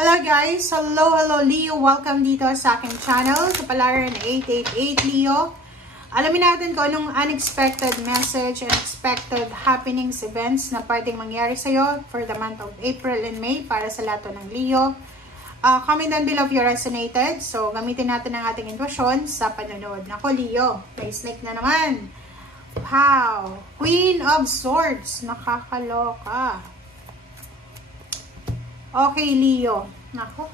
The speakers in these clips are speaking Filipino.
Hello guys! Hello Leo! Welcome dito sa aking channel, Kapalaran 888 Leo. Alamin natin kung anong unexpected message, unexpected happenings, events na pwedeng mangyari sa'yo for the month of April and May para sa lahat ng Leo. Comment down below if you resonated. So, gamitin natin ang ating intuition sa panonood. Nako Leo, may snake na naman. Wow! Queen of Swords. Nakakaloka. Okay, Leo. Nako.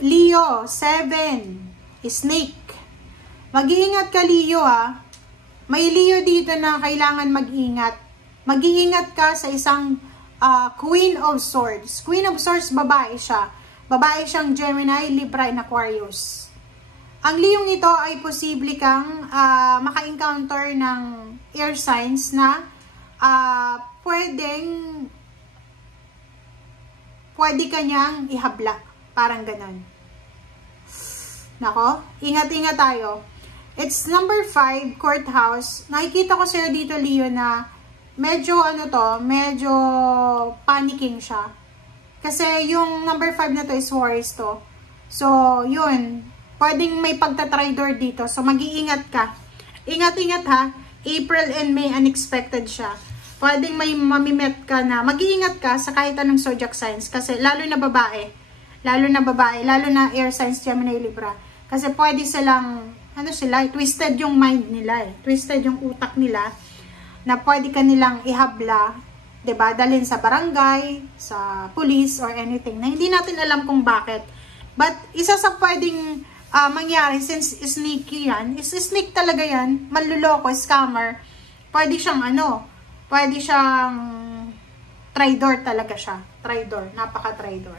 Leo, 7. Snake. Mag-iingat ka, Leo, ha. May Leo dito na kailangan mag-ingat. Mag-iingat ka sa isang Queen of Swords. Queen of Swords, babae siya. Babae siyang Gemini, Libra, and Aquarius. Ang Leong ito ay posible kang maka-encounter ng air signs na pwede kanyang ihabla. Parang ganon. Nako, ingat-ingat tayo. It's number 5, courthouse. Nakikita ko sa'yo dito, Leo, na medyo medyo panicking siya. Kasi yung number 5 na to is worries to. So, yun. Pwedeng may pagtatraidor dito. So, mag-iingat ka. Ingat-ingat ha. April and May, unexpected siya. Pwedeng may mamimet ka na mag-iingat ka sa kahit anong zodiac signs. Kasi lalo na babae, lalo na air signs, Gemini, Libra. Kasi pwede silang, twisted yung mind nila eh. Twisted yung utak nila na pwede ka nilang ihabla, diba? Dalhin sa barangay, sa police, or anything na hindi natin alam kung bakit. But isa sa pwedeng mangyari, since sneaky yan, is sneak talaga yan, manluloko, scammer, pwede siyang pwede siyang traidor talaga siya. Traidor. Napaka-traidor.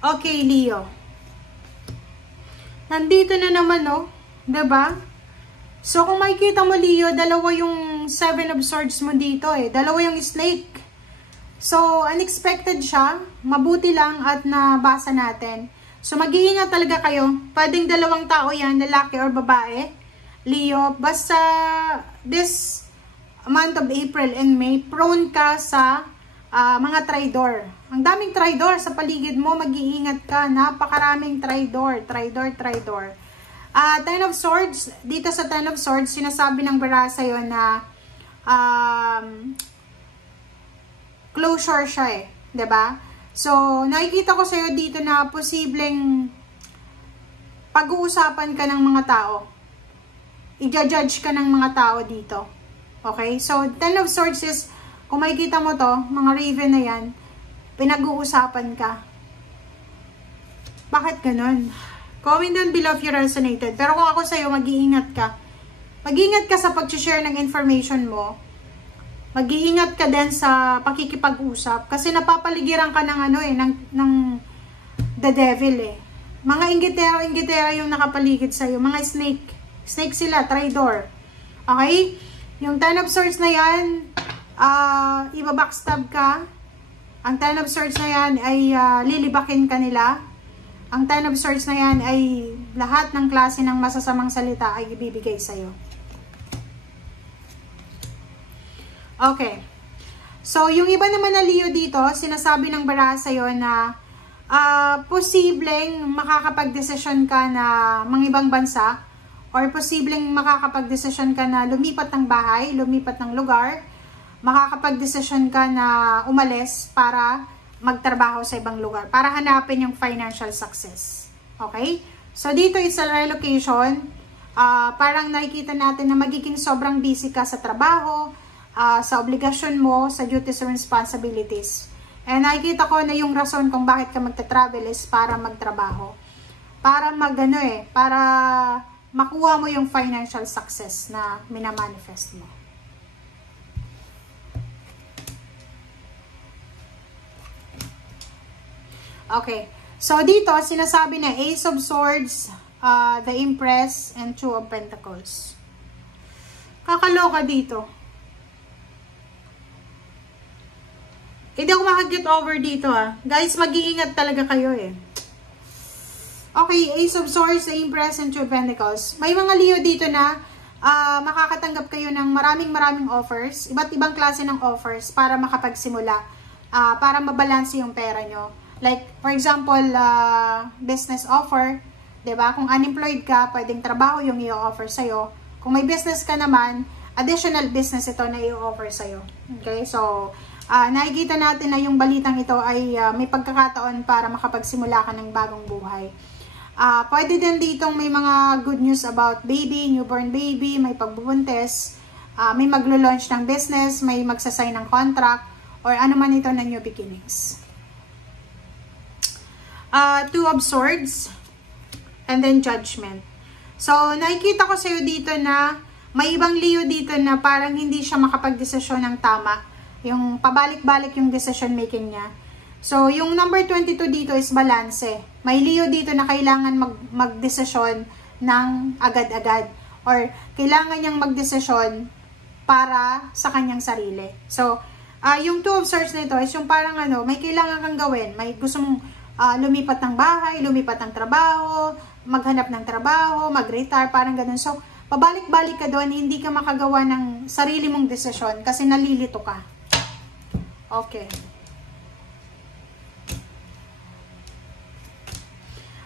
Okay, Leo. Nandito na naman, no? Diba? So, kung makikita mo, Leo, dalawa yung 7 of Swords mo dito, eh. Dalawa yung snake. So, unexpected siya. Mabuti lang at nabasa natin. So, mag-iingat talaga kayo. Pwedeng dalawang tao yan, lalaki or babae. Leo, basta this month of April and May, prone ka sa mga traidor. Ang daming traidor sa paligid mo, mag-iingat ka. Napakaraming traidor. Ten of Swords, dito sa Ten of Swords, sinasabi ng bara sa'yo na closure siya eh. 'Di ba? So, nakikita ko sa'yo dito na posibleng pag-uusapan ka ng mga tao. I-judge ka ng mga tao dito. Okay? So, Ten of Swords is, kung makikita mo to, mga raven na yan, pinag-uusapan ka. Bakit ganun? Comment down below if you resonated. Pero kung ako sa'yo, mag-iingat ka. Mag-iingat ka sa pag-share ng information mo. Mag-iingat ka din sa pakikipag-usap. Kasi napapaligiran ka ng ng the devil eh. Mga inggitero yung nakapaligid sa'yo. Mga snake. Snake sila, traidor. Okay? Yung Ten of Swords na yan, ibabackstab ka. Ang Ten of Swords na yan ay lilibakin ka nila. Ang Ten of Swords na yan ay lahat ng klase ng masasamang salita ay ibibigay sa'yo. Okay. So, yung iba naman na Leo dito, sinasabi ng bara sa'yo na posibleng makakapag-desisyon ka na mga ibang bansa or posibleng makakapag-desisyon ka na lumipat ng bahay, lumipat ng lugar, makakapag-desisyon ka na umalis para magtrabaho sa ibang lugar, para hanapin yung financial success. Okay? So, dito is a relocation. Parang nakikita natin na magiging sobrang busy ka sa trabaho, sa obligasyon mo, sa duties and responsibilities. And nakikita ko na yung rason kung bakit ka magta-travel is para magtrabaho. Para para makuha mo yung financial success na minamanifest mo. Okay. So, dito, sinasabi na Ace of Swords, the Empress, and Two of Pentacles. Kakaloka dito. Hindi ako makaget over dito Guys, mag-iingat talaga kayo Okay, Ace of Swords, the Empress, and Two of Pentacles. May mga Leo dito na makakatanggap kayo ng maraming offers. Iba't ibang klase ng offers para makapagsimula. Para mabalanse yung pera nyo. Like, for example, business offer. Diba? Kung unemployed ka, pwedeng trabaho yung i-offer sa'yo. Kung may business ka naman, additional business ito na i-offer sa'yo. Okay? So, nakikita natin na yung balitang ito ay may pagkakataon para makapagsimula ka ng bagong buhay. Pwede din ditong may mga good news about baby, newborn baby, may pagbubuntis, may maglo-launch ng business, may magsasign ng contract, or ano man ito na new beginnings. Two of Swords, and then Judgment. So, nakikita ko sa'yo dito na may ibang Leo dito na parang hindi siya makapag-desisyon ng tama. Yung pabalik-balik yung decision making niya. So, yung number 22 dito is balance. May Leo dito na kailangan mag-desisyon ng agad-agad. Or kailangan niyang mag-desisyon para sa kanyang sarili. So, yung Two of Swords nito is yung parang may kailangan kang gawin. May gusto mong lumipat ng bahay, lumipat ng trabaho, maghanap ng trabaho, mag-retire, parang ganun. So, pabalik-balik ka doon, hindi ka makagawa ng sarili mong desisyon kasi nalilito ka. Okay.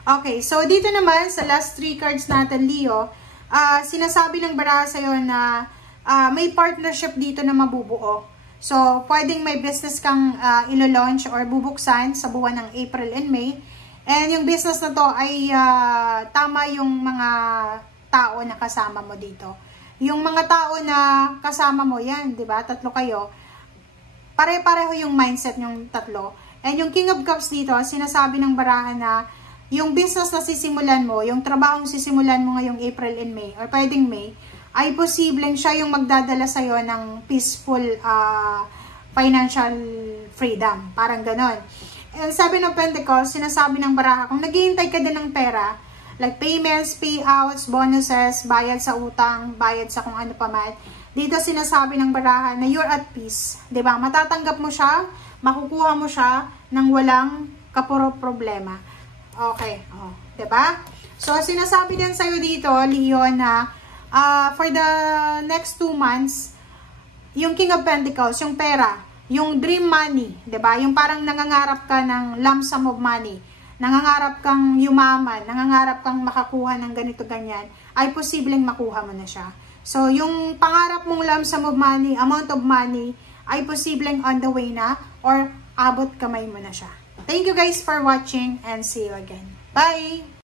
Okay, so dito naman sa last 3 cards natin, Leo, sinasabi ng baraha sa'yo na may partnership dito na mabubuo. So, pwedeng may business kang ilo-launch or bubuksan sa buwan ng April and May. And yung business na to ay tama yung mga tao na kasama mo dito. Yung mga tao na kasama mo, yan, di ba? 3 kayo. Pare-pareho yung mindset yung 3. And yung King of Cups dito, sinasabi ng baraha na yung business na sisimulan mo, yung trabahong sisimulan mo ngayong April and May, or pwedeng May, ay posibleng siya yung magdadala sa'yo ng peaceful financial freedom. Parang ganon. And sabi ng Pentacles, sinasabi ng baraha, kung naghihintay ka din ng pera, like payments, payouts, bonuses, bayad sa utang, bayad sa kung ano pa man, dito sinasabi ng baraha na you're at peace. Diba? Matatanggap mo siya, makukuha mo siya ng walang kapuro problema. Okay. Diba? So, sinasabi din sa'yo dito, Leo, na for the next 2 months, yung King of Pentacles, yung pera, yung dream money, 'di ba? Yung parang nangangarap ka ng lump sum of money, nangangarap kang yumaman, nangangarap kang makakuha ng ganito ganyan, ay posibleng makuha mo na siya. So, yung pangarap mong lump sum of money, amount of money, ay posibleng on the way na or abot kamay mo na siya. Thank you guys for watching and see you again. Bye!